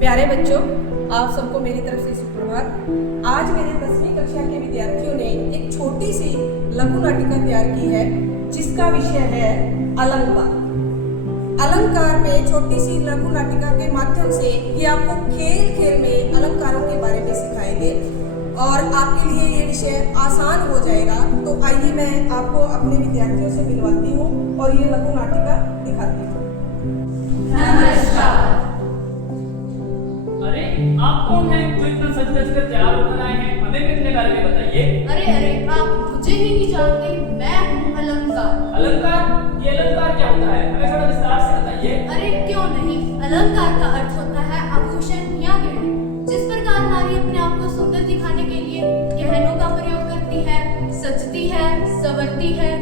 प्यारे बच्चों, आप सबको मेरी तरफ से सुप्रभात। आज मेरे 10वीं कक्षा के विद्यार्थियों ने एक छोटी सी लघु नाटिका तैयार की है जिसका विषय है अलंकार। अलंकार पे छोटी सी लघु नाटिका के माध्यम से ये आपको खेल खेल में अलंकारों के बारे में सिखाएंगे और आपके लिए ये विषय आसान हो जाएगा। तो आइए मैं आपको अपने विद्यार्थियों से मिलवाती हूँ और ये लघु नाटिका दिखाती हूँ। नमस्कार। अरे आप कौन हैं जो इतना सज धज कर तैयार होकर आए हैं? हमें भी अपने बारे में बताइए। अरे आप मुझे ही नहीं जानते, मैं हूँ अलंकार। अलंकार? ये अलंकार क्या होता है? हमें थोड़ा विस्तार से बताइए। अरे क्यों नहीं, अलंकार का अर्थ होता है आभूषण या गहने। जिस प्रकार नारी अपने आप को सुंदर दिखाने के लिए गहनों का प्रयोग करती है, सजती है, संवरती है।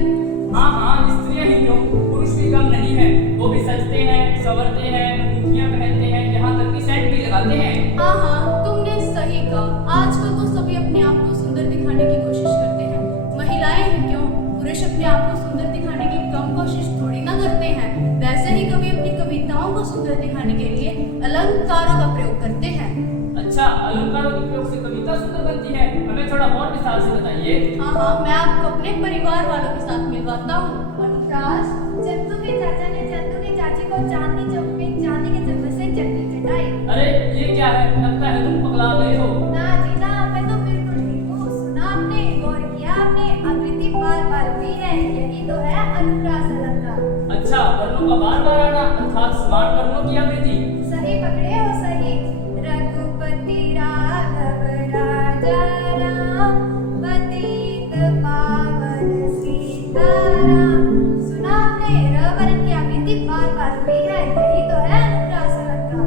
हाँ, स्त्रियां ही क्यों, पुरुष भी कम नहीं है। वो भी सजते हैं, संवरते हैं, अंगूठियां पहनते हैं, यहाँ तक कि सेंट भी लगाते हैं। हाँ, तुमने सही कहा। आजकल तो सभी अपने आप को सुंदर दिखाने की कोशिश करते हैं। महिलाएं ही क्यों, पुरुष अपने आप को सुंदर दिखाने की कम कोशिश थोड़ी ना करते हैं। वैसे ही कवि अपनी कविताओं को सुंदर दिखाने के लिए अलंकारों का प्रयोग करते हैं। अच्छा, अलंकारों के प्रयोग से कविता सुंदर बनती है? हमें थोड़ा और विस्तार से बताइए। हाँ, मैं आपको अपने परिवार वालों के साथ मिलवाता हूँ। अनुप्रास, चंदू के चाचा ने चंदू की चाची को चांदनी चौक में चांदी के चम्मच से चटनी चटाई। अरे ये क्या है? लगता है तुम पगला गए हो। ना जी ना, मैं तो बिल्कुल ठीक हूँ। सुना आपने, गौर किया आपने, आवृत्ति बार बार हुई है, यही तो है अनुप्रास अलंकार। अच्छा, वर्णों का बार बार आना अर्थात समान वर्णों की आवृत्ति। सही पकड़े हो, सही। रघुपति राघव राजा राम, पतित पावन सीताराम। सुना आपने, र वर्ण की आवृत्ति बार बार हुई है, यही तो है अनुप्रास अलंकार।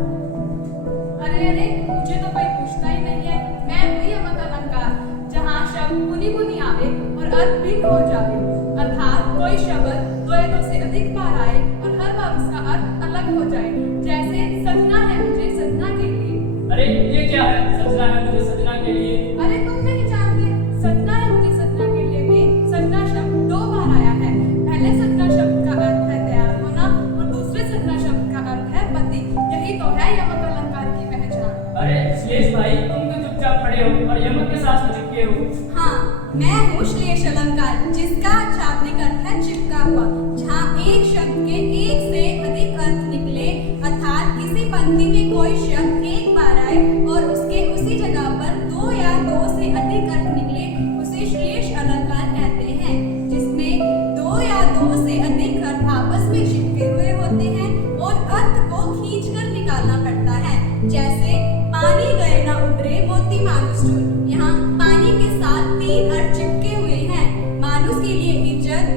अरे मुझे तो कोई पूछता ही नहीं है। मैं हुई अमक अलंकार, जहाँ शब्द पुनी पुनी आवे और अर्थ भिन्न हो जावे। अर्थात कोई शब्द दो या दो से अधिक बार आए और हर बार उसका अर्थ अलग हो जाए। जैसे सजना है मुझे सजना के लिए। अरे ये क्या है? सजना है मुझे सजना के लिए। अरे तुम नहीं जानते, सजना है मुझे सजना के लिए में सजना शब्द 2 बार आया है। पहले सजना शब्द का अर्थ है तैयार होना और दूसरे सजना शब्द का अर्थ है पति। यही तो है यमक अलंकार की पहचान। अरे श्लेष भाई, तुम तो चुपचाप खड़े हो और यमक के साथ में चिपके हो। हाँ, मैं हूँ श्लेष अलंकार, जिसका शाब्दिक अर्थ है चिपका हुआ। जहाँ एक शब्द के एक से अधिक अर्थ निकले, अर्थात किसी पंक्ति में कोई शब्द एक बार आए और उसके उसी जगह पर 2 या 2 से अधिक अर्थ निकले, उसे श्लेष अलंकार कहते हैं। जिसमें 2 या 2 से अधिक अर्थ आपस में चिपके हुए होते हैं और अर्थ को खींचकर निकालना पड़ता है। जैसे पानी गए ना उतरे मोती मानुष चूर। यहाँ पानी के साथ 3 अर्थ चिपके हुए हैं। मानुष के लिए इज्जत,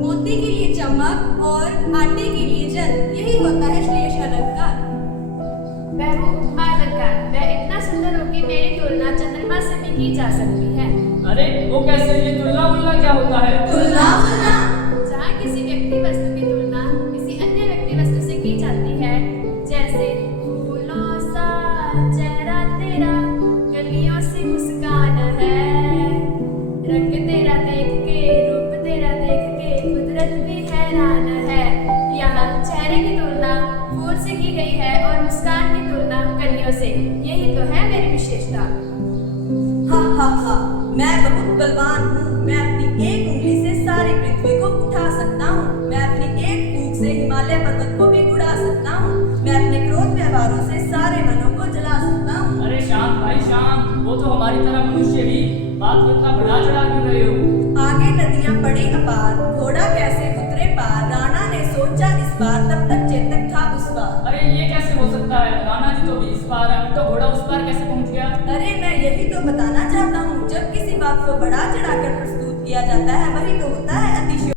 मोती के लिए चमक और आटे के लिए जल। यही होता है श्लेष अलंकार। मैं हूँ उपमा अलंकार। मैं इतना सुंदर हूँ कि मेरी तुलना चंद्रमा से भी की जा सकती है। अरे वो कैसे? ये तुलना वुलना क्या होता है? तुलना जहाँ किसी व्यक्ति वस्तु की तुलना किसी अन्य व्यक्ति वस्तु से की जाती है। जैसे फूलों सा चेहरा तेरा, गलियों से मुस्कान है, रंग तेरा देख के, रूप तेरा देख के कुदरत भी हैरान है। यहाँ चेहरे की तुलना फूल से की गई है और मुस्कान की तुलना कलियों से। यही तो है मेरी विशेषता। हा, मैं बहुत बलवान हूँ। मैं अपनी एक उंगली से सारी पृथ्वी को उठा सकता हूँ। मैं अपनी एक फूंक से हिमालय पर्वत को भी उड़ा सकता हूँ। मैं अपने क्रोध व्यवहारों से सारे वनों को जला सकता हूँ। अरे शांत भाई शांत, वो तो हमारी तरह मनुष्य ही। बात को इतना बढ़ा चढ़ा क्यों रहे हो? आगे नदियां पड़ी अपार, घोड़ा कैसे उतरे पार। राणा ने सोचा इस बार, तब तक चेतक था उस बार। अरे ये कैसे हो सकता है? राणा जी तो भी इस पार है, उनका घोड़ा उस पार कैसे पहुंच गया? अरे मैं यही तो बताना चाहता हूँ। जब किसी बात को बढ़ा चढ़ाकर प्रस्तुत किया जाता है, वही तो होता है अतिशयोक्ति।